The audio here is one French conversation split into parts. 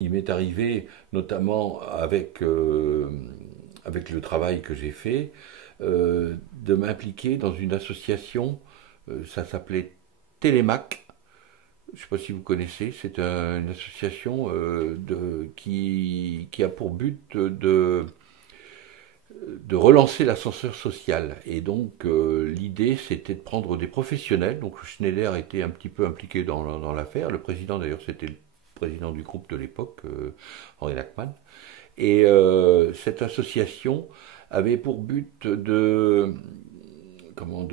Il m'est arrivé, notamment avec le travail que j'ai fait, de m'impliquer dans une association, ça s'appelait Télémac. Je ne sais pas si vous connaissez, c'est une association qui a pour but de relancer l'ascenseur social. Et donc l'idée c'était de prendre des professionnels. Donc Schneider était un petit peu impliqué dans l'affaire. Le président d'ailleurs c'était le président du groupe de l'époque, Henri Lachmann. Et cette association avait pour but comment,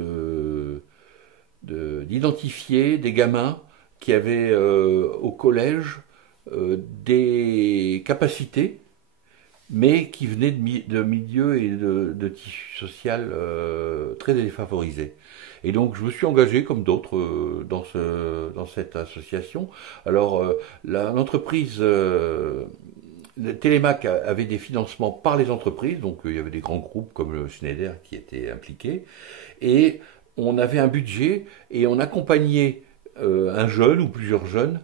d'identifier des gamins qui avaient au collège des capacités, mais qui venaient de milieux et de tissus sociaux très défavorisés. Et donc je me suis engagé comme d'autres dans cette association. Alors l'entreprise Télémac avait des financements par les entreprises, donc il y avait des grands groupes comme le Schneider qui étaient impliqués, et on avait un budget et on accompagnait un jeune ou plusieurs jeunes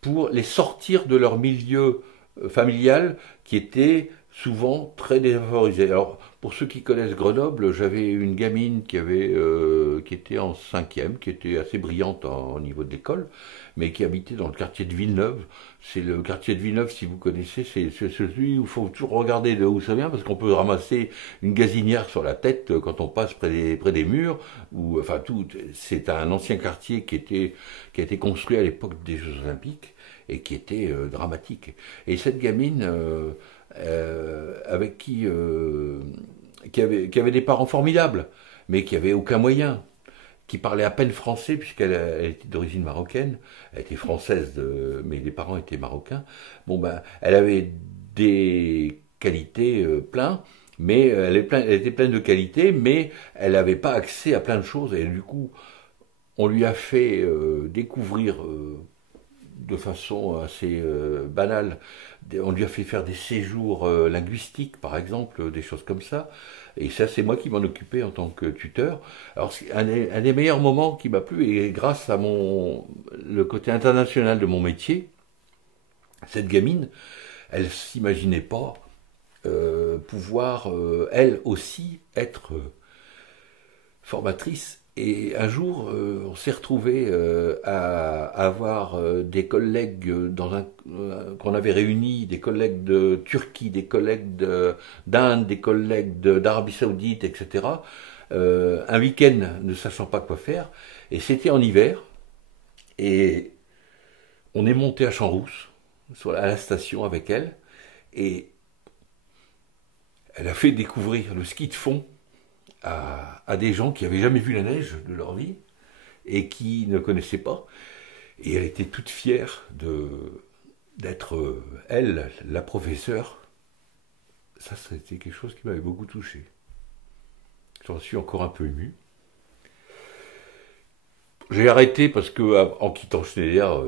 pour les sortir de leur milieu familial qui était souvent très défavorisé. Alors, pour ceux qui connaissent Grenoble, j'avais une gamine qui était en cinquième, qui était assez brillante au niveau de l'école, mais qui habitait dans le quartier de Villeneuve. C'est le quartier de Villeneuve, si vous connaissez, c'est celui où il faut toujours regarder de où ça vient, parce qu'on peut ramasser une gazinière sur la tête quand on passe près des murs. Ou, enfin, c'est un ancien quartier qui a été construit à l'époque des Jeux Olympiques et qui était dramatique. Et cette gamine, avec qui avait des parents formidables, mais qui avait aucun moyen, qui parlait à peine français puisqu'elle était d'origine marocaine, elle était française, mais les parents étaient marocains. Bon ben, elle avait des qualités plein, mais elle était pleine de qualités, mais elle n'avait pas accès à plein de choses et du coup, on lui a fait découvrir de façon assez banale. On lui a fait faire des séjours linguistiques, par exemple, des choses comme ça. Et ça, c'est moi qui m'en occupais en tant que tuteur. Alors, un des meilleurs moments qui m'a plu, et grâce à le côté international de mon métier, cette gamine, elle s'imaginait pas pouvoir, elle aussi, être formatrice. Et un jour, on s'est retrouvé à avoir des collègues qu'on avait réunis, des collègues de Turquie, des collègues d'Inde, des collègues d'Arabie Saoudite, etc. Un week-end ne sachant pas quoi faire. Et c'était en hiver. Et on est monté à Champs-Rousse, à la station avec elle. Et elle a fait découvrir le ski de fond à des gens qui n'avaient jamais vu la neige de leur vie et qui ne connaissaient pas. Et elle était toute fière d'être, elle, la professeure. Ça, c'était quelque chose qui m'avait beaucoup touché. J'en suis encore un peu ému. J'ai arrêté parce que, en quittant Schneider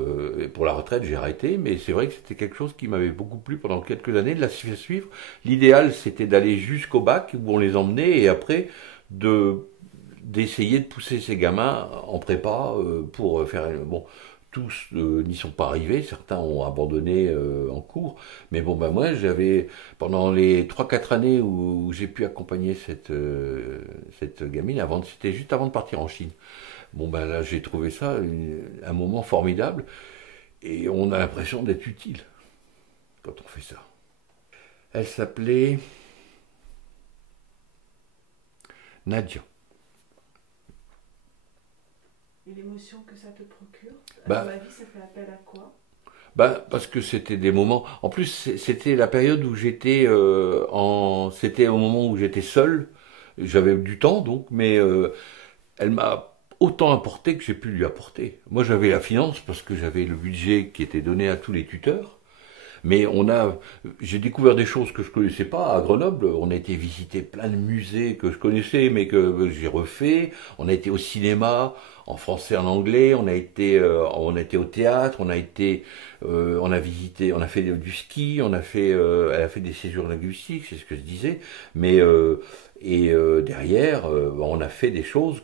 pour la retraite, j'ai arrêté, mais c'est vrai que c'était quelque chose qui m'avait beaucoup plu pendant quelques années de la suivre. L'idéal, c'était d'aller jusqu'au bac où on les emmenait et après de d'essayer de pousser ces gamins en prépa pour faire. Bon, tous n'y sont pas arrivés, certains ont abandonné en cours, mais bon, ben moi, pendant les 3 4 années où j'ai pu accompagner cette gamine, c'était juste avant de partir en Chine. Bon, ben là, j'ai trouvé ça un moment formidable et on a l'impression d'être utile quand on fait ça. Elle s'appelait Nadia. Et l'émotion que ça te procure, à ton Bah, avis, ça fait appel à quoi? parce que c'était des moments. En plus, c'était la période où c'était au moment où j'étais seul. J'avais du temps donc, mais elle m'a autant apporté que j'ai pu lui apporter. Moi, j'avais la finance parce que j'avais le budget qui était donné à tous les tuteurs. Mais j'ai découvert des choses que je connaissais pas à Grenoble. On a été visiter plein de musées que je connaissais, mais que j'ai refait. On a été au cinéma, en français, en anglais. On a été au théâtre. On a visité, on a fait du ski. Elle a fait des séjours linguistiques, c'est ce que je disais. Mais derrière, on a fait des choses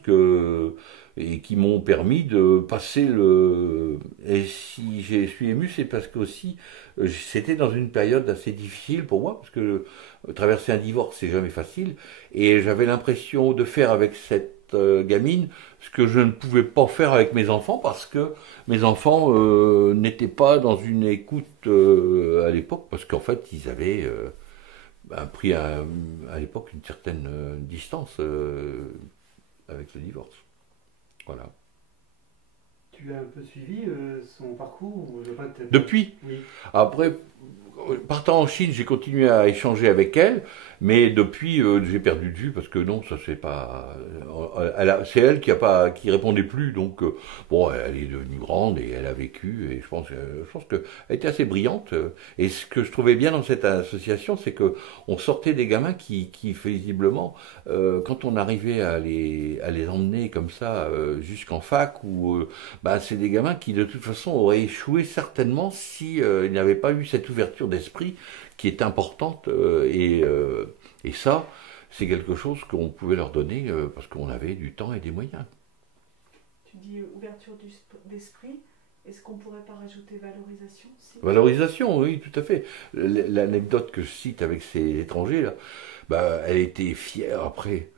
et qui m'ont permis de passer le. Et si je suis ému, c'est parce que aussi c'était dans une période assez difficile pour moi, parce que traverser un divorce, c'est jamais facile, et j'avais l'impression de faire avec cette gamine ce que je ne pouvais pas faire avec mes enfants, parce que mes enfants n'étaient pas dans une écoute à l'époque, parce qu'en fait, ils avaient pris à l'époque une certaine distance avec le divorce. Voilà. Tu as un peu suivi son parcours ou je sais pas, Depuis, Oui. après, partant en Chine, j'ai continué à échanger avec elle, mais depuis, j'ai perdu de vue parce que non, ça c'est pas. C'est elle qui a pas, qui répondait plus, donc bon, elle est devenue grande et elle a vécu et je pense que elle était assez brillante. Et ce que je trouvais bien dans cette association, c'est que on sortait des gamins qui visiblement, quand on arrivait à les emmener comme ça jusqu'en fac ou bah, c'est des gamins qui de toute façon auraient échoué certainement si ils n'avaient pas eu cette ouverture d'esprit qui est importante et ça c'est quelque chose qu'on pouvait leur donner parce qu'on avait du temps et des moyens. Tu dis ouverture d'esprit. Est-ce qu'on pourrait pas rajouter valorisation aussi? Valorisation, oui, tout à fait. L'anecdote que je cite avec ces étrangers là, bah, elle était fière après.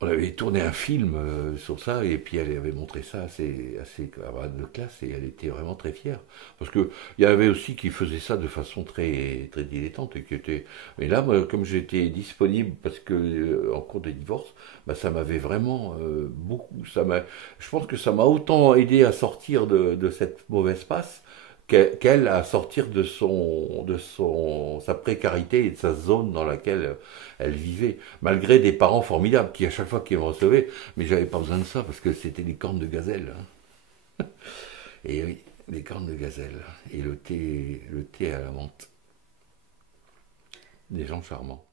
On avait tourné un film sur ça et puis elle avait montré ça à ses camarades de classe et elle était vraiment très fière. Parce que il y avait aussi qui faisaient ça de façon très dilettante et qui était. Mais là, moi, comme j'étais disponible parce que en cours de divorce, bah, ça m'avait vraiment beaucoup. Je pense que ça m'a autant aidé à sortir de cette mauvaise passe qu'elle à sortir sa précarité et de sa zone dans laquelle elle vivait, malgré des parents formidables qui à chaque fois qu'ils me recevaient, mais j'avais pas besoin de ça parce que c'était des cornes de gazelle. Hein. Et oui, des cornes de gazelle et le thé à la menthe, des gens charmants.